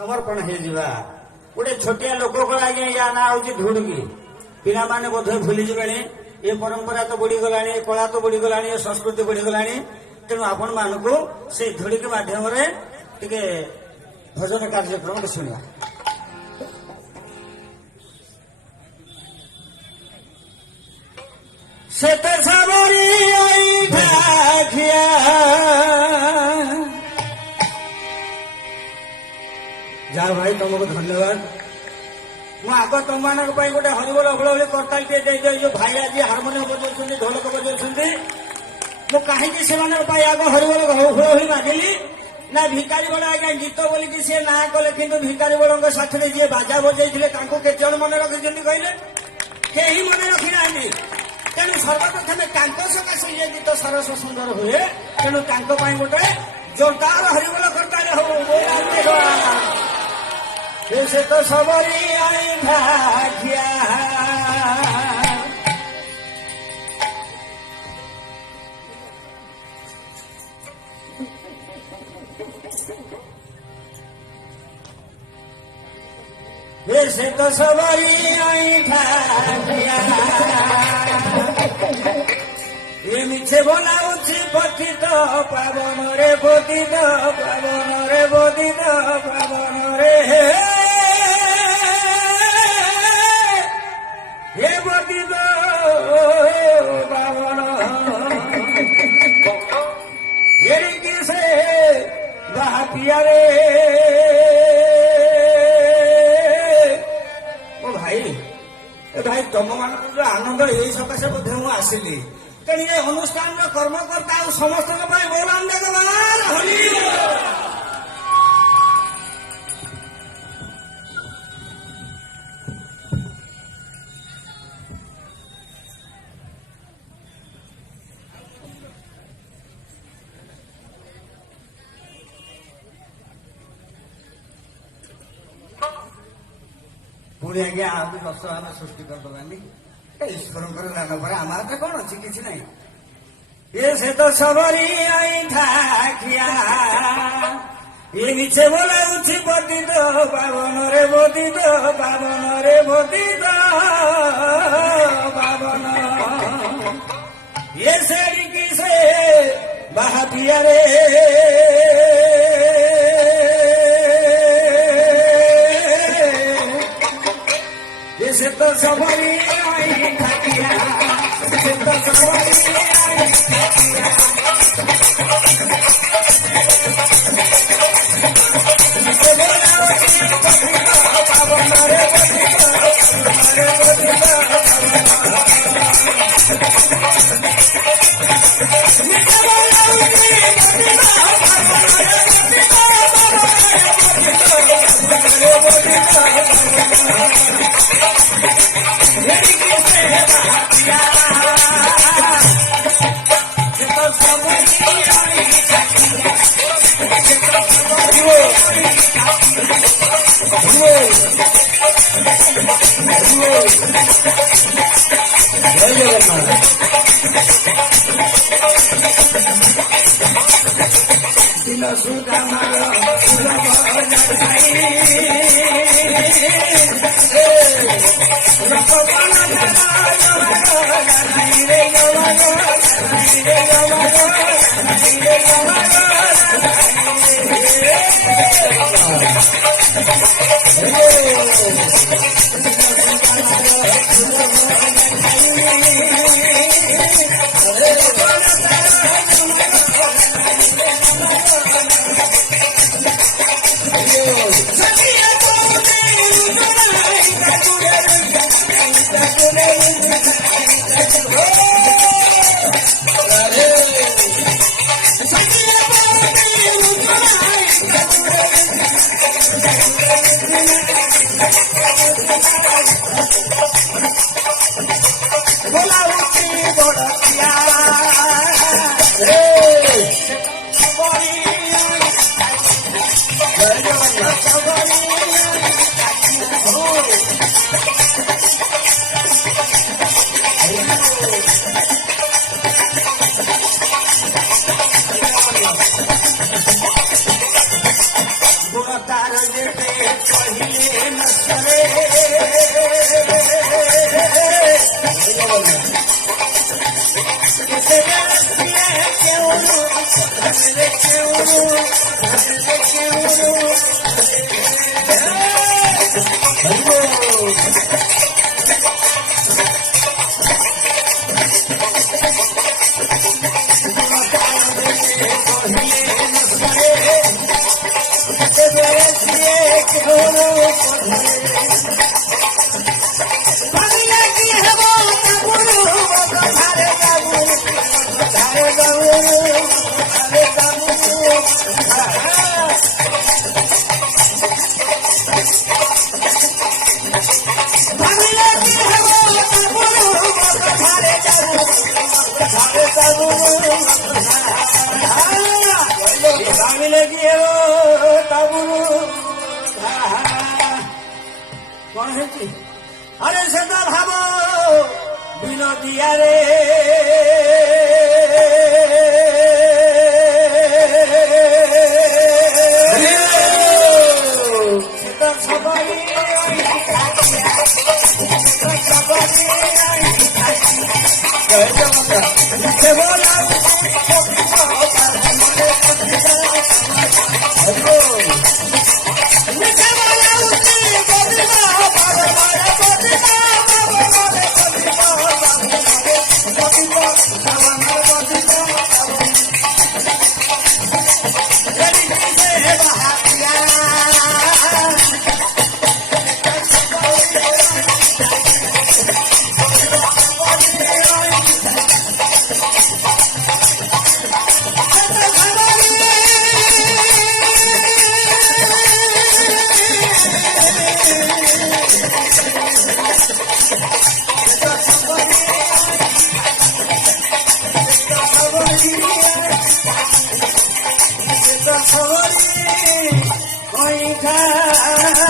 समर्पण हो गोटे छोटिया लोक को आगे या ना हूँ धुड़ुकी पिला माने बोधे भूली जाए ये परंपरा तो बढ़ीगला कला तो बढ़ीगला संस्कृति बढ़ीगला तेणु आपण मानक से धुड़ुकी मध्यम भजन कार्यक्रम शुणा जा भाई तुमको धन्यवाद मु आग तुम मान गोटे हरिबोल हबड़ी करताल जो भाई आज हारमोनियम बजाऊँ ढोलक बजाऊँ मुझे आग हरिबोल हुल मागिली ना भिकारी बड़ आज्ञा गीत बोलिकी सी ना कले कि भिकारी बड़ साथी जी बाजा बजाई केते जन मन रखी कहले कहीं मन रखी ना तेणु सर्वप्रथम सकाशे ये गीत सरस सुंदर हुए तेणु गोटे जोरदार हरिबोल करताल हो से तो सबरी आई भाग्या से तो सबरी आई भाग्या ये मिछे बोलाउछि पतित पावन रे पतित पावन रे पतित पावन रे हे पतित पावन ये किसे बापिया रे ओ भाई तुम मान जो आनंद यही सकाशे बोधे मु आसिली तेणु ये अनुष्ठान कर्मकर्ता समस्त बोलांदे पुणी आज्ञा आ 10 आम सृष्टि करदे ईश्वर दान पर आम कौन अच्छी किसी ना ये से तो सबरी आई ठाकिया ये मिछे बोलाउछि पतित पावन रे पतित पावन रे पतित पावन ये सेड़ी किसे बापिया रे ये से तो सबरी आई ठाकिया से तो सबरी आई ठाकिया दिन सुधा गुण तार जेते କହିଲେ ନ ସରେ କଣ ହେଇଛି ଆରେ ସେଟା ଭାବ ବିନୋଦିଆରେ ସେଟା ସବାଇ Oi,